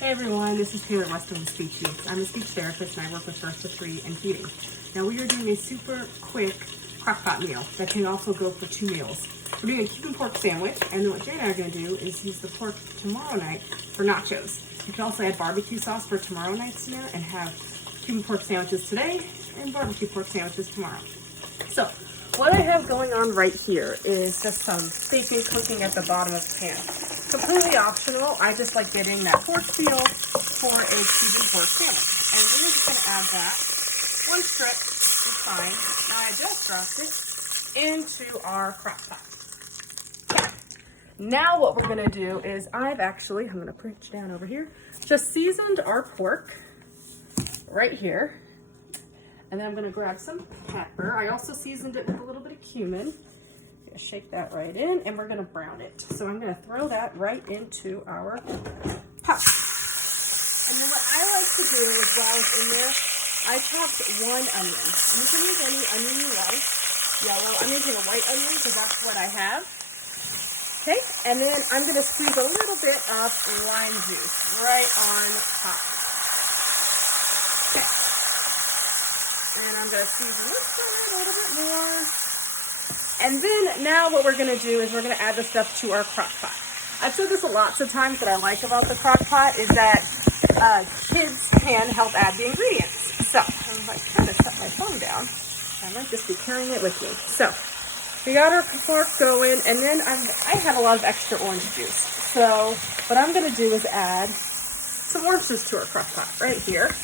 Hey everyone, this is Taylor Weston with Speech Youth. I'm a speech therapist and I work with first to 3 and feeding. Now we are doing a super quick crock pot meal that can also go for 2 meals. We're doing a Cuban pork sandwich, and then what Jay and I are going to do is use the pork tomorrow night for nachos. You can also add barbecue sauce for tomorrow night's dinner and have Cuban pork sandwiches today and barbecue pork sandwiches tomorrow. So what I have going on right here is just some bacon cooking at the bottom of the pan. Completely optional. I just like getting that pork feel for a Cuban pork sandwich. And we're just going to add that. 1 strip is fine. Now I just dropped it into our crock pot. Okay. Now what we're going to do is I'm going to reach down over here, just seasoned our pork right here. And then I'm going to grab some pepper. I also seasoned it with a little bit of cumin. Shake that right in, and we're going to brown it. So I'm going to throw that right into our pot. And then what I like to do as well is in there, I chopped 1 onion. You can use any onion you like. Yellow. I'm using a white onion because that's what I have. Okay, and then I'm going to squeeze a little bit of lime juice right on top. Okay. And I'm going to season this a little bit more. And then now what we're going to do is we're going to add the stuff to our crock pot. I've said this lots of times that I like about the crock pot is that kids can help add the ingredients. So I'm like trying to set my phone down. I might just be carrying it with me. So we got our pork going, and then I have a lot of extra orange juice. So what I'm going to do is add some orange juice to our crock pot right here.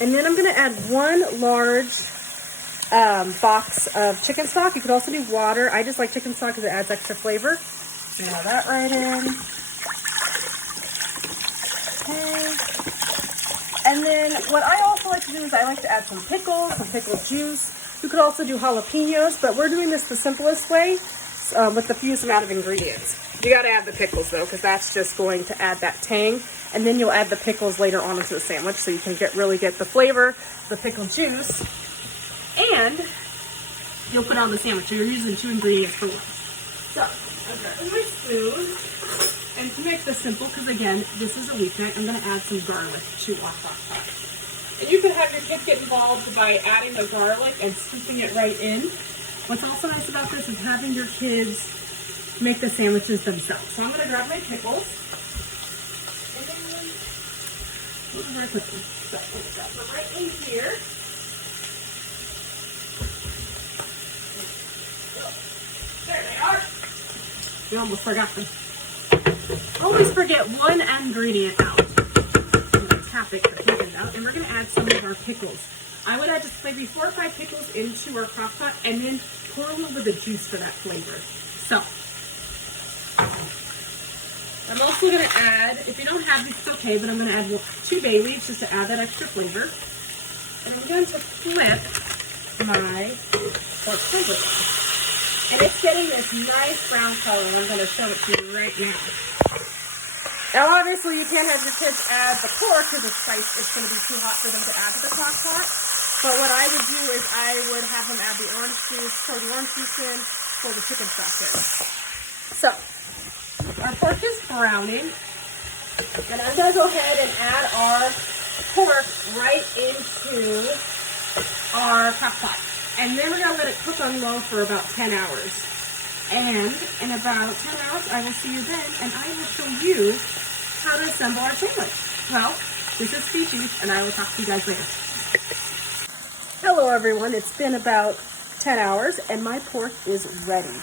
And then I'm going to add 1 large box of chicken stock. You could also do water. I just like chicken stock because it adds extra flavor. Add that right in. Okay. And then what I also like to do is I like to add some pickles, some pickle juice. You could also do jalapenos, but we're doing this the simplest way with the fewest amount of ingredients. You got to add the pickles though, because that's just going to add that tang. And then you'll add the pickles later on into the sandwich, so you can really get the flavor, the pickle juice, and you'll put on the sandwich. So you're using 2 ingredients for 1. So I'm grabbing my spoon, and to make this simple, because again, this is a weeknight, I'm going to add some garlic to our crock pot. And you can have your kids get involved by adding the garlic and scooping it right in. What's also nice about this is having your kids make the sandwiches themselves. So I'm going to grab my pickles. And then, very quickly. So I'm going to drop them right in here. There they are. We almost forgot them. Always forget 1 ingredient out. I'm going to tap it for taking it out. And we're going to add some of our pickles. I would add just maybe 4 or 5 pickles into our crock pot and then pour a little bit of juice for that flavor. So I'm also going to add, if you don't have these, it's okay, but I'm going to add 2 bay leaves just to add that extra flavor. And I'm going to flip my pork tenderloin. And it's getting this nice brown color, and I'm going to show it to you right now. Now, obviously, you can't have your kids add the pork because it's going to be too hot for them to add to the crock pot. But what I would do is I would have them add the orange juice, pour the orange juice in, pour the chicken stock in. So our pork is browning, and I'm going to go ahead and add our pork right into our crock pot. And then we're going to let it cook on low for about 10 hours. And in about 10 hours, I will see you then, and I will show you how to assemble our sandwich. Well, this is Speech Youth, and I will talk to you guys later. Hello everyone, it's been about 10 hours, and my pork is ready.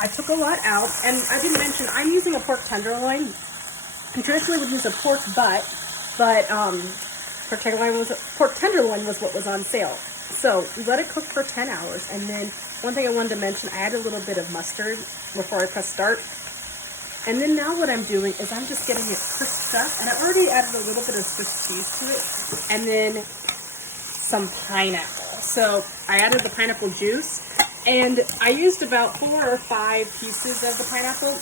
I took a lot out, and I didn't mention, I'm using a pork tenderloin. I traditionally would use a pork butt, but pork tenderloin was what was on sale. So we let it cook for 10 hours, and then one thing I wanted to mention, I added a little bit of mustard before I press start. And then now what I'm doing is I'm just getting it crisped up, and I already added a little bit of Swiss cheese to it, and then some pineapple. So I added the pineapple juice, and I used about 4 or 5 pieces of the pineapple.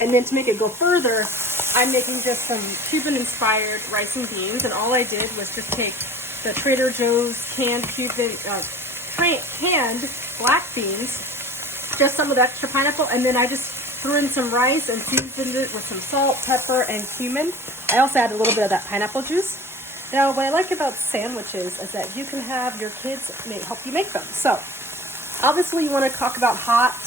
And then to make it go further, I'm making just some Cuban-inspired rice and beans, and all I did was just take the Trader Joe's canned black beans, just some of the extra pineapple, and then I just threw in some rice and seasoned it with some salt, pepper, and cumin. I also added a little bit of that pineapple juice. Now, what I like about sandwiches is that you can have your kids help you make them. So, obviously, you want to talk about hot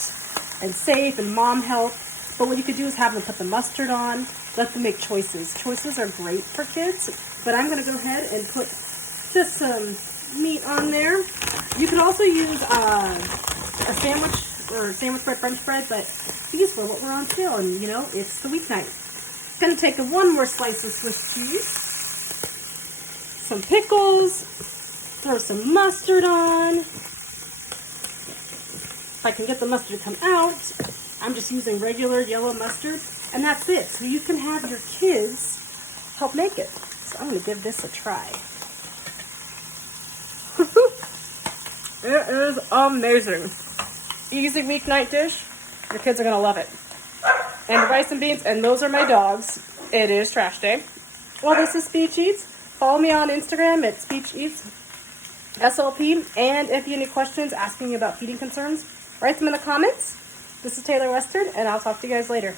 and safe and mom health, but what you could do is have them put the mustard on, let them make choices. Choices are great for kids, but I'm going to go ahead and put just some meat on there. You could also use a sandwich or sandwich bread, French bread, but these were what we're on sale, and you know, it's the weeknight. Gonna take one more slice of Swiss cheese, some pickles, throw some mustard on. If I can get the mustard to come out, I'm just using regular yellow mustard, and that's it. So you can have your kids help make it. So I'm gonna give this a try. It is amazing. Easy weeknight dish. Your kids are gonna love it. And the rice and beans, and those are my dogs. It is trash day. Well, this is Speech Eats. Follow me on Instagram at Speech Eats SLP. And if you have any questions asking me about feeding concerns, write them in the comments. This is Taylor Western, and I'll talk to you guys later.